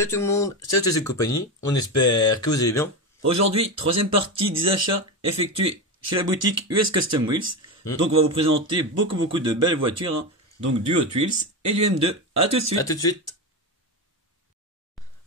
Salut tout le monde, c'est TC Compagnie, on espère que vous allez bien. Aujourd'hui, troisième partie des achats effectués chez la boutique US Custom Wheels. Donc on va vous présenter beaucoup de belles voitures, hein. Donc du Hot Wheels et du M2. A tout de suite. A tout de suite.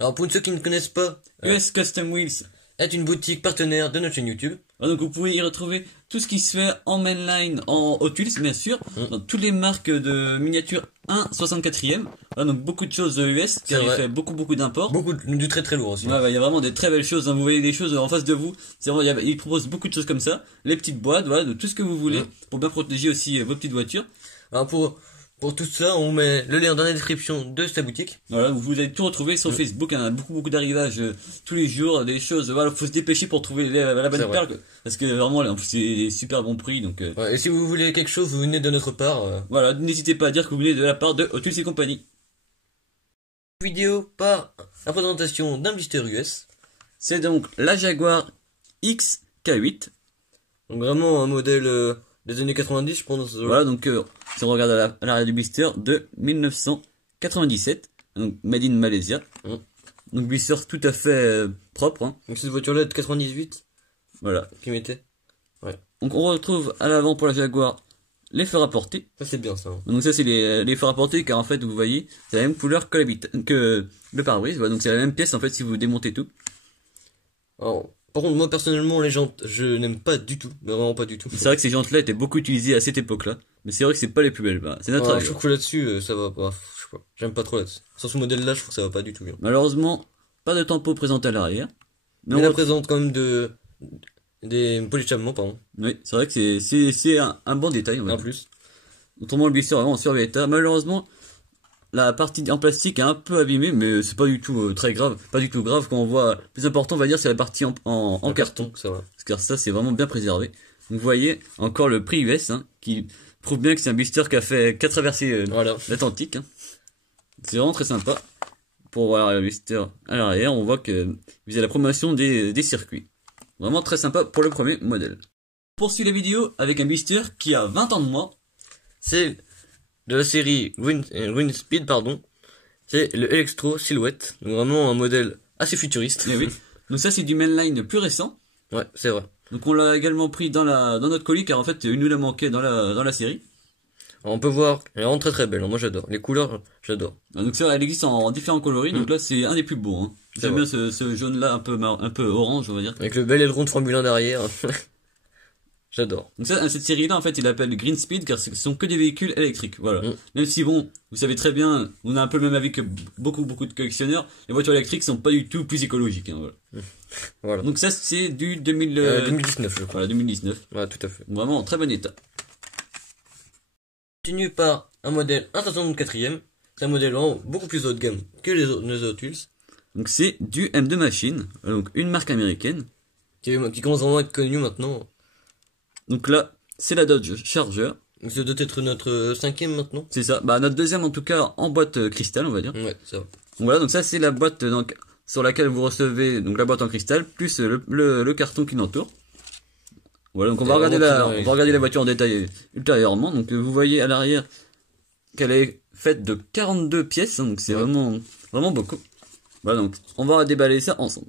Alors pour ceux qui ne connaissent pas, US Custom Wheels est une boutique partenaire de notre chaîne YouTube. Donc vous pouvez y retrouver tout ce qui se fait en mainline, en Hot Wheels bien sûr, dans toutes les marques de miniatures 1/64e. Donc beaucoup de choses US, car il fait beaucoup d'imports. Beaucoup du très lourd aussi. Ouais, il y a vraiment des très belles choses, hein. Vous voyez des choses en face de vous. C'est vraiment, il propose beaucoup de choses comme ça. Les petites boîtes, voilà, de tout ce que vous voulez, pour bien protéger aussi vos petites voitures. Alors pour tout ça, on met le lien dans la description de sa boutique. Voilà, vous allez tout retrouver sur Facebook, hein, beaucoup d'arrivages tous les jours, des choses, voilà, faut se dépêcher pour trouver la bonne perle, parce que vraiment, en plus, c'est des super bons prix, donc... Ouais, et si vous voulez quelque chose, vous venez de notre part. Voilà, n'hésitez pas à dire que vous venez de la part de Hot Wheels et compagnie. Vidéo par la présentation d'un blister US. C'est donc la Jaguar XK8. Donc vraiment un modèle des années 90, je pense. Voilà, donc si on regarde à l'arrière du blister, de 1997, donc made in Malaysia. Donc blister tout à fait propre, hein. Donc cette voiture-là de 98. Voilà. Qui mettait. Ouais. Donc on retrouve à l'avant pour la Jaguar les feux rapportés. Ça c'est bien ça. Hein. Donc ça c'est les feux rapportés, car en fait vous voyez, c'est la même couleur que le pare-brise. Voilà, donc c'est la même pièce en fait si vous démontez tout. Alors, par contre moi personnellement les jantes je n'aime pas du tout, mais vraiment pas du tout. C'est vrai que ces jantes là étaient beaucoup utilisées à cette époque là, mais c'est vrai que c'est pas les plus belles. Bah, c'est notre avis. Je trouve que là-dessus ça va pas, je sais pas, j'aime pas trop là-dessus. Sur ce modèle là je trouve que ça va pas du tout bien. Malheureusement pas de tempo présenté à l'arrière, mais on présente quand même des polychamements, pardon. Oui, c'est vrai que c'est un bon détail. En plus. Autrement, le blister est vraiment en survie état. Malheureusement, la partie en plastique est un peu abîmée, mais c'est pas du tout très grave. Pas du tout grave quand on voit. Le plus important, on va dire, c'est la partie en carton. Ça va. Car ça, c'est vraiment bien préservé. Donc, vous voyez encore le prix US, hein, qui prouve bien que c'est un blister qui a traversé l'Atlantique. Hein. C'est vraiment très sympa. Pour voir le blister à l'arrière, on voit que vous avez la promotion des circuits. Vraiment très sympa pour le premier modèle. On poursuit la vidéo avec un blister qui a 20 ans de moins. C'est de la série Green Speed, pardon. C'est le Electro Silhouette. Donc vraiment un modèle assez futuriste. Et oui. Donc ça c'est du mainline plus récent. Ouais, c'est vrai. Donc on l'a également pris dans notre colis, car en fait il nous l'a manqué dans la série. Alors, on peut voir, elle est vraiment très belle. Moi j'adore. Les couleurs, j'adore. Donc ça, elle existe en différents coloris. Donc là c'est un des plus beaux. Hein. J'aime bien ce jaune là un peu orange, on va dire. Avec le bel aileron de Formule 1 derrière. J'adore. Donc ça, cette série-là, en fait, il l'appelle Green Speed, car ce sont que des véhicules électriques. Voilà. Même si bon, vous savez très bien, on a un peu le même avis que beaucoup de collectionneurs, les voitures électriques sont pas du tout plus écologiques. Hein, voilà. Donc ça, c'est du 2019, je crois. Voilà, 2019. Ouais, tout à fait. Vraiment en très bon état. Continue par un modèle 1/64e. C'est un modèle vraiment beaucoup plus haut de gamme que les autres Wheels. Donc c'est du M2 Machine, donc une marque américaine. Qui commence vraiment à être connue maintenant. Donc là, c'est la Dodge Charger. Donc ça doit être notre 5e maintenant. C'est ça. Bah notre deuxième en tout cas en boîte cristal, on va dire. Ouais, ça va. Donc voilà, donc ça c'est la boîte donc sur laquelle vous recevez donc la boîte en cristal plus le carton qui l'entoure. Voilà, donc on va regarder la voiture en détail ultérieurement. Donc vous voyez à l'arrière qu'elle est faite de 42 pièces, hein, donc c'est vraiment beaucoup. Voilà, donc on va déballer ça ensemble.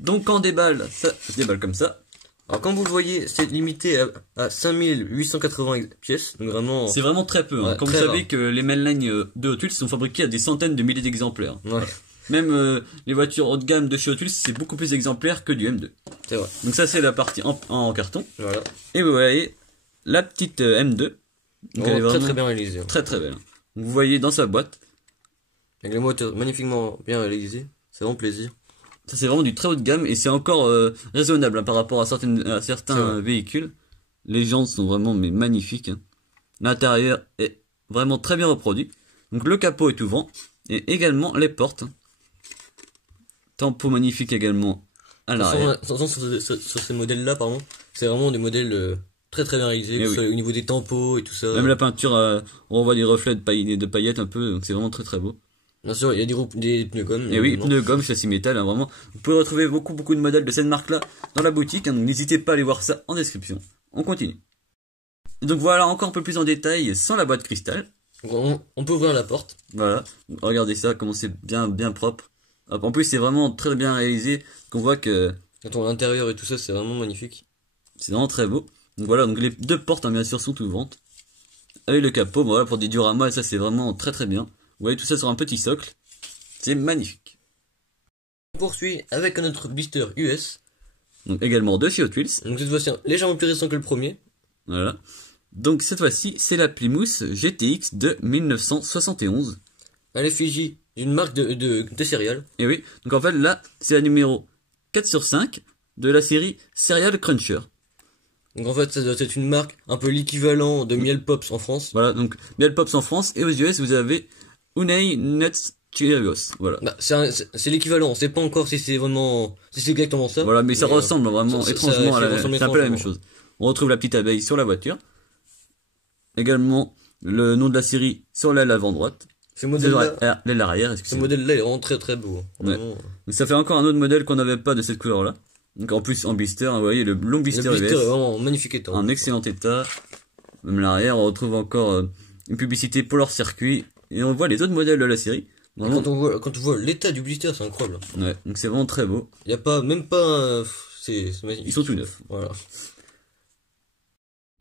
Donc quand on déballe, ça se déballe comme ça. Alors comme vous le voyez, c'est limité à 5880 pièces, donc vraiment... C'est vraiment très peu, hein. Quand vous savez que les mainline de Hot Wheels sont fabriqués à des centaines de milliers d'exemplaires. Ouais. Même les voitures haut de gamme de chez Hot Wheels, c'est beaucoup plus exemplaire que du M2. C'est vrai. Donc ça c'est la partie en carton. Voilà. Et vous voyez la petite M2. Donc elle est très bien réalisée. Très bien. Donc, vous voyez dans sa boîte. Avec les moteurs magnifiquement bien réalisés, c'est vraiment plaisir. Ça c'est vraiment du très haut de gamme et c'est encore raisonnable, hein, par rapport à certains véhicules. Les jantes sont vraiment magnifiques. Hein. L'intérieur est vraiment très bien reproduit. Donc le capot est ouvert et également les portes. Tempo magnifique également à l'arrière. Sur ces modèles-là, pardon, c'est vraiment des modèles très bien réalisés, au niveau des tampons et tout ça. Même la peinture, on voit des reflets de paillettes un peu, donc c'est vraiment très beau. Bien sûr, il y a des pneus gomme. Et oui, pneus gomme, châssis métal, hein, vraiment. Vous pouvez retrouver beaucoup de modèles de cette marque-là dans la boutique, hein, donc n'hésitez pas à aller voir ça en description. On continue. Donc voilà, encore un peu plus en détail, sans la boîte cristal. On peut ouvrir la porte. Voilà, regardez ça, comment c'est bien propre. En plus, c'est vraiment très bien réalisé, qu'on voit que... Quand on voit l'intérieur et tout ça, c'est vraiment magnifique. C'est vraiment très beau. Donc voilà, donc les deux portes, hein, bien sûr, sont ouvrantes. Avec le capot, voilà, pour des dioramas, et ça, c'est vraiment très bien. Vous voyez tout ça sur un petit socle. C'est magnifique. On poursuit avec un autre blister US. Donc également de chez Hot Wheels. Donc cette fois-ci, légèrement plus récent que le premier. Voilà. Donc cette fois-ci, c'est la Plymouth GTX de 1971. À l'effigie d'une marque de céréales. Et oui, donc en fait là, c'est la numéro 4 sur 5 de la série Cereal Cruncher. Donc en fait, ça doit être une marque un peu l'équivalent de Miel Pops en France. Voilà, donc Miel Pops en France, et aux US, vous avez Honey Nuts Cheerios. Voilà. Bah, c'est l'équivalent, on sait pas encore si c'est vraiment, si c'est exactement ça. Voilà, mais ça ressemble vraiment étrangement c'est un peu la même chose. On retrouve la petite abeille sur la voiture. Également, le nom de la série sur l'aile avant droite. Ce modèle-là, l'aile arrière, excusez-moi. Ce modèle-là est vraiment très beau. Ouais. Donc ça fait encore un autre modèle qu'on n'avait pas de cette couleur-là. Donc en plus en blister, vous voyez le long blister. Le blister est vraiment magnifique état. En excellent état. Même l'arrière, on retrouve encore une publicité pour leur circuit. Et on voit les autres modèles de la série. Vraiment... Quand on voit l'état du blister, c'est incroyable. Ouais, donc c'est vraiment très beau. Il y a pas, même pas, c'est magnifique. Ils sont tout neufs. Voilà.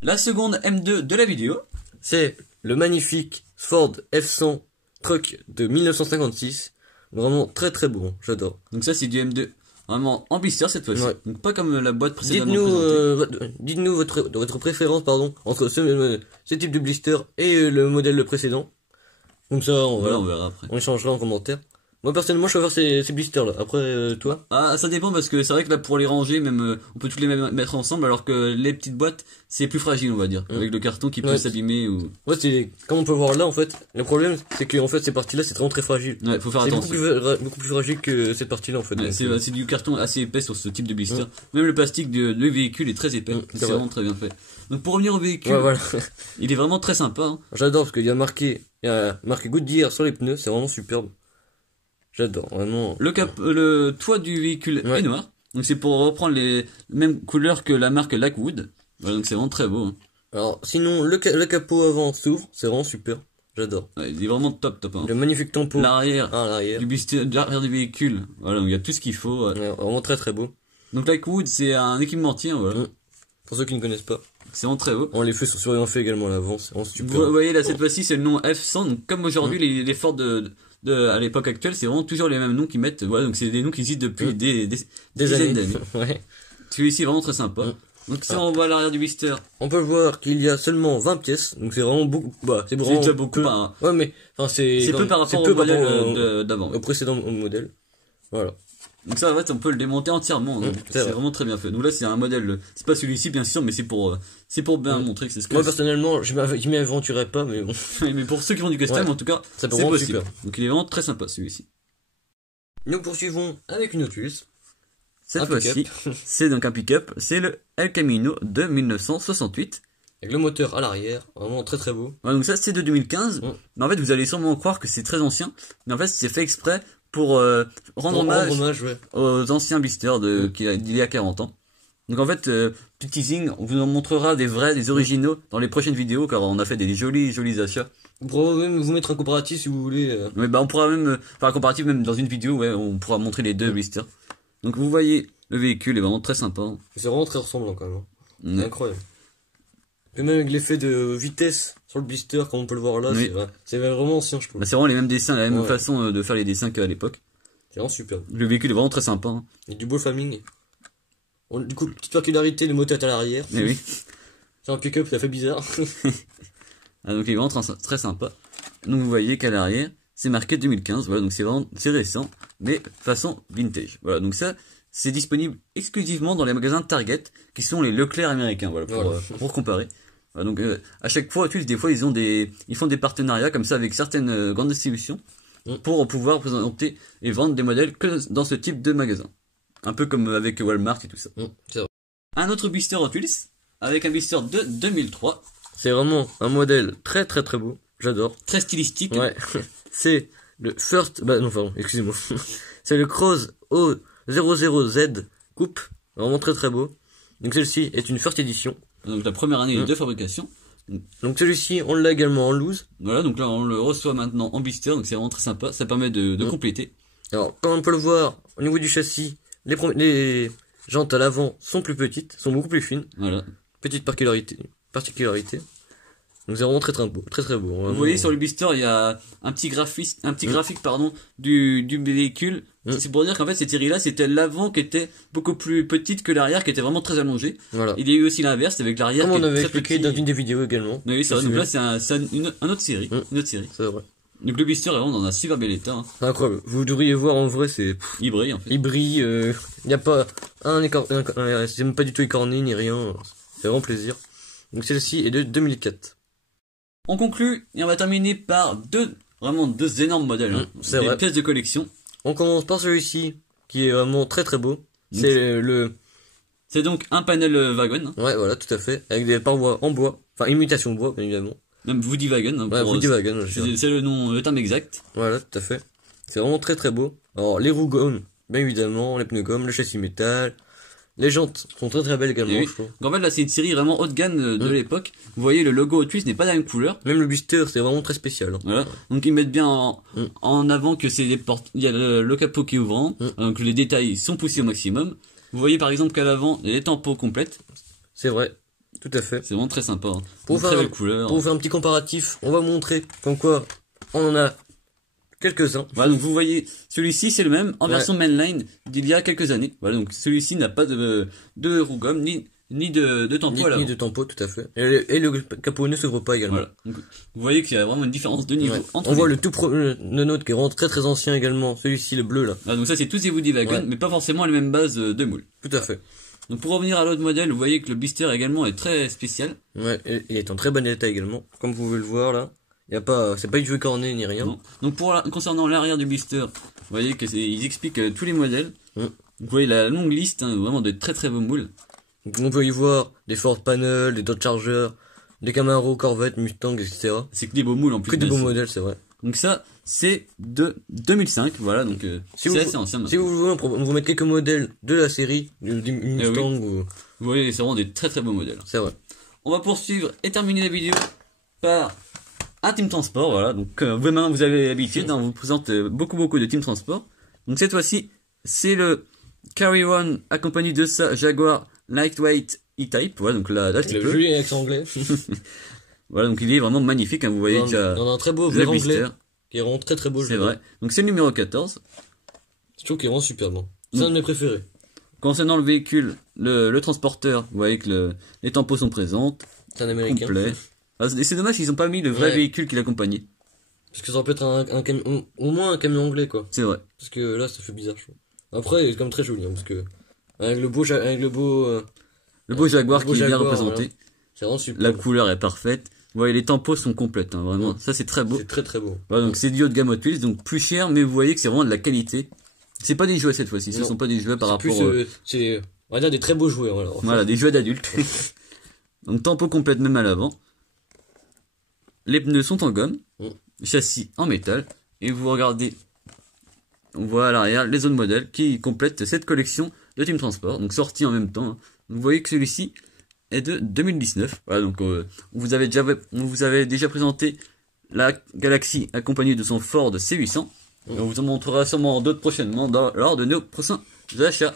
La seconde M2 de la vidéo, c'est le magnifique Ford F100 Truck de 1956. Vraiment très beau, j'adore. Donc ça c'est du M2. Vraiment en blister cette fois-ci. Ouais. Donc pas comme la boîte précédente. Dites-nous votre préférence entre ce type de blister et le modèle précédent. Comme ça, on verra après. On échangera en commentaire. Moi personnellement, je préfère ces blisters là. Après, toi? Ah, ça dépend parce que c'est vrai que là pour les ranger, même on peut toutes les mettre ensemble, alors que les petites boîtes c'est plus fragile, on va dire, avec le carton qui peut s'abîmer ou. Ouais, c'est comme on peut voir là en fait. Le problème c'est que en fait ces parties là c'est vraiment très fragile. Ouais, faut faire attention. C'est beaucoup plus fragile que cette partie là en fait. Ouais, c'est du carton assez épais sur ce type de blister. Même le plastique du véhicule est très épais. C'est vraiment très bien fait. Donc pour revenir au véhicule, voilà. Il est vraiment très sympa. Hein. J'adore parce qu'il y a marqué Goodyear sur les pneus, c'est vraiment superbe. J'adore, vraiment. Le toit du véhicule est noir. Donc c'est pour reprendre les mêmes couleurs que la marque Lockwood. Voilà, donc c'est vraiment très beau. Hein. Alors, sinon, le capot avant s'ouvre, c'est vraiment super. J'adore. Ouais, il est vraiment top. Hein. Le magnifique tampon. L'arrière. L'arrière du véhicule. Voilà, donc il y a tout ce qu'il faut. Ouais, vraiment très beau. Donc Lockwood, c'est un équipementier, voilà. Pour ceux qui ne connaissent pas. C'est vraiment très beau. On les fait sur Surveillant fait également à l'avant, c'est vraiment super. Vous voyez là, cette fois-ci, c'est le nom F100. Donc comme aujourd'hui, les Ford à l'époque actuelle, c'est vraiment toujours les mêmes noms qu'ils mettent. Voilà, donc c'est des noms qui existent depuis des dizaines d'années. Ouais. Celui-ci est vraiment très sympa. Donc si on voit l'arrière du blister, on peut voir qu'il y a seulement 20 pièces. Donc c'est vraiment beaucoup. Bah, c'est déjà beaucoup. Hein. Ouais, mais enfin c'est peu par rapport au modèle d'avant. Au précédent modèle. Voilà. Donc ça, en fait, on peut le démonter entièrement. C'est vraiment très bien fait. Donc là, c'est un modèle. C'est pas celui-ci, bien sûr, mais c'est pour bien montrer que c'est ce que. Moi, personnellement, je m'y aventurerais pas, mais bon. Mais pour ceux qui font du custom, en tout cas, c'est possible. Super. Donc il est vraiment très sympa, celui-ci. Nous poursuivons avec une Lotus. Cette fois-ci, c'est donc un pick-up. C'est le El Camino de 1968. Avec le moteur à l'arrière, vraiment très beau. Ouais, donc ça, c'est de 2015. Mais en fait, vous allez sûrement croire que c'est très ancien. Mais en fait, c'est fait exprès pour rendre hommage aux anciens blisters d'il y a 40 ans. Donc en fait, petit teasing, on vous en montrera des originaux dans les prochaines vidéos, car on a fait des jolis achats. On pourra même vous mettre un comparatif si vous voulez. Oui, bah on pourra même faire un comparatif même dans une vidéo, on pourra montrer les deux blisters. Donc vous voyez, le véhicule est vraiment très sympa. C'est vraiment très ressemblant quand même. C'est incroyable. Et même avec l'effet de vitesse sur le blister, comme on peut le voir là, c'est vraiment ancien, je trouve. Bah, c'est vraiment les mêmes dessins, la même façon de faire les dessins qu'à l'époque. C'est vraiment super. Le véhicule est vraiment très sympa. Il y a du beau flaming. Du coup, petite particularité, le moteur est à l'arrière. Oui. C'est un pick-up, ça fait bizarre. Donc il est vraiment très sympa. Donc vous voyez qu'à l'arrière, c'est marqué 2015. Voilà, donc c'est récent, mais façon vintage. Voilà, donc ça, c'est disponible exclusivement dans les magasins Target, qui sont les Leclerc américains. Voilà, pour comparer. Voilà, donc à chaque fois, des fois ils font des partenariats comme ça avec certaines grandes distributions pour pouvoir présenter et vendre des modèles que dans ce type de magasin. Un peu comme avec Walmart et tout ça. C'est vrai. Un autre blister Hot Wheels, avec un blister de 2003. C'est vraiment un modèle très beau. J'adore. Très stylistique. Ouais. C'est le First... Bah non, pardon, excusez-moi. C'est le Cross O00Z Coupe. Vraiment très beau. Donc celle-ci est une First Edition. Donc la première année de fabrication. Donc celui-ci, on l'a également en loose. Voilà, donc là on le reçoit maintenant en blister, donc c'est vraiment très sympa, ça permet de compléter. Alors, comme on peut le voir, au niveau du châssis, les jantes à l'avant sont plus petites, sont beaucoup plus fines. Voilà. Petite particularité. Donc c'est vraiment très beau, très beau. Vraiment. Vous voyez sur le blister, il y a un petit graphique du véhicule. C'est pour dire qu'en fait cette série-là, c'était l'avant qui était beaucoup plus petite que l'arrière, qui était vraiment très allongé. Voilà. Il y a eu aussi l'inverse avec l'arrière. Comme on avait expliqué dans une des vidéos également. Oui, c'est vrai. Donc là, c'est une autre série. Une autre série. C'est vrai. Donc le blister est vraiment dans un super bel état. Hein. C'est incroyable. Vous devriez voir en vrai, c'est. Il brille en fait. Il brille. Il n'y a pas c'est même pas du tout écorné ni rien. C'est vraiment plaisir. Donc celle-ci est de 2004. On conclut et on va terminer par deux énormes modèles. Hein. C'est vrai. Pièces de collection. On commence par celui-ci qui est vraiment très beau. C'est donc un panel wagon. Hein. Ouais, voilà, tout à fait. Avec des parois en bois. Enfin, imitation de bois, bien évidemment. Même Woody Wagon. Hein, ouais, Woody Wagon. C'est le terme exact. Voilà, tout à fait. C'est vraiment très beau. Alors, les roues gomme, bien évidemment, les pneus gomme, le châssis métal. Les jantes sont très belles également, je trouve. En fait, là, c'est une série vraiment haut de gamme de l'époque. Vous voyez, le logo Hot Wheels n'est pas de la même couleur. Même le blister, c'est vraiment très spécial. Hein. Voilà. Donc, ils mettent bien en avant que c'est des portes. Il y a le capot qui est ouvrant. Donc, les détails sont poussés au maximum. Vous voyez, par exemple, qu'à l'avant, il y a les tampons complètes. C'est vrai. Tout à fait. C'est vraiment très sympa. Hein. Pour vous faire un petit comparatif, on va montrer comme quoi on en a quelques-uns. Voilà, donc vous voyez, celui-ci c'est le même en version mainline d'il y a quelques années. Voilà, donc celui-ci n'a pas de roue gomme ni de tampon à l'avant. Ni de tampon, tout à fait. Et le capot ne s'ouvre pas également. Voilà. Donc, vous voyez qu'il y a vraiment une différence de niveau entre on voit le tout premier nôtre qui est vraiment très ancien également. Celui-ci, le bleu là. Ah, donc ça c'est tous des Woody Wagon, mais pas forcément les mêmes bases de moule. Tout à fait. Donc pour revenir à l'autre modèle, vous voyez que le blister également est très spécial. Ouais, il est en très bon état également. Comme vous pouvez le voir là. C'est pas du tout écorné ni rien. Non. Donc concernant l'arrière du blister, vous voyez qu'ils expliquent tous les modèles. Vous voyez la longue liste, hein, vraiment de très beaux moules. Donc on peut y voir des Ford Panel, des Dodge Charger, des Camaro, Corvette, Mustang, etc. C'est que des beaux moules en plus. Que des beaux modèles, c'est vrai. Donc ça, c'est de 2005, voilà, donc c'est assez ancien. Si vous voulez, on vous met quelques modèles de la série, du Mustang ou... Vous voyez, c'est vraiment des très beaux modèles. C'est vrai. On va poursuivre et terminer la vidéo par un Team Transport, voilà, donc vraiment vous avez l'habitude, on vous présente beaucoup de Team Transport. Donc cette fois-ci, c'est le Carry One accompagné de sa Jaguar Lightweight E-Type, voilà, donc là petit peu. Le joli accent anglais. Voilà, donc il est vraiment magnifique, hein, vous voyez déjà. On a un très beau vert anglais, qui est vraiment très beau. C'est vrai. Donc c'est le numéro 14. Je trouve qu'il est vraiment super bon. C'est un de mes préférés. Concernant le véhicule, le transporteur, vous voyez que les tampons sont présentes. C'est un américain. Complet. Ah, c'est dommage qu'ils n'ont pas mis le vrai véhicule qui l'accompagnait. Parce que ça aurait pu être un camion, au moins un camion anglais quoi. C'est vrai. Parce que là ça fait bizarre je trouve. Après il est quand même très joli hein, parce que avec le beau Jaguar qui est bien représenté. Voilà. C'est vraiment super. La couleur est parfaite. Vous voyez les tampons sont complètes hein, vraiment. Ça c'est très beau. C'est très beau. Voilà, donc c'est du haut de gamme Hot Wheels, donc plus cher, mais vous voyez que c'est vraiment de la qualité. C'est pas des jouets cette fois-ci, ce sont pas des jouets par rapport. C'est on va dire des très beaux jouets voilà. Voilà, des jouets d'adultes. Donc tampons complètes même à l'avant. Les pneus sont en gomme, châssis en métal, et vous regardez, on voit à l'arrière les autres modèles qui complètent cette collection de Team Transport, donc sortis en même temps. Hein. Vous voyez que celui-ci est de 2019. Voilà, donc on vous avait déjà présenté la Galaxy accompagnée de son Ford C800. Et on vous en montrera sûrement d'autres prochainement lors de nos prochains achats.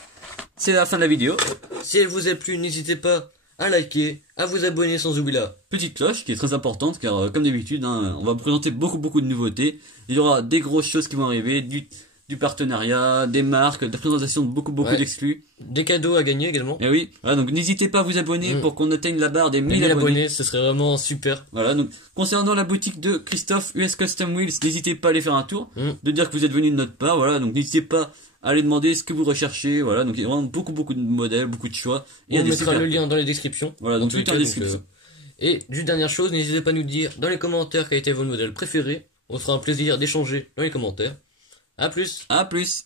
C'est la fin de la vidéo. Si elle vous a plu, n'hésitez pas à liker, à vous abonner sans oublier la petite cloche qui est très importante car comme d'habitude hein, on va vous présenter beaucoup de nouveautés. Il y aura des grosses choses qui vont arriver, du partenariat, des marques, de la présentation de beaucoup d'exclus. Des cadeaux à gagner également. Et oui, voilà, donc n'hésitez pas à vous abonner pour qu'on atteigne la barre des 1000 abonnés. Ce serait vraiment super. Voilà, donc concernant la boutique de Christophe US Custom Wheels, n'hésitez pas à aller faire un tour, de dire que vous êtes venu de notre part, voilà, donc n'hésitez pas à aller demander ce que vous recherchez, voilà, donc il y a vraiment beaucoup de modèles, beaucoup de choix. On mettra le lien dans les descriptions. Voilà, donc tout est en description. Et juste dernière chose, n'hésitez pas à nous dire dans les commentaires quel a été votre modèle préféré. On sera un plaisir d'échanger dans les commentaires. À plus. À plus.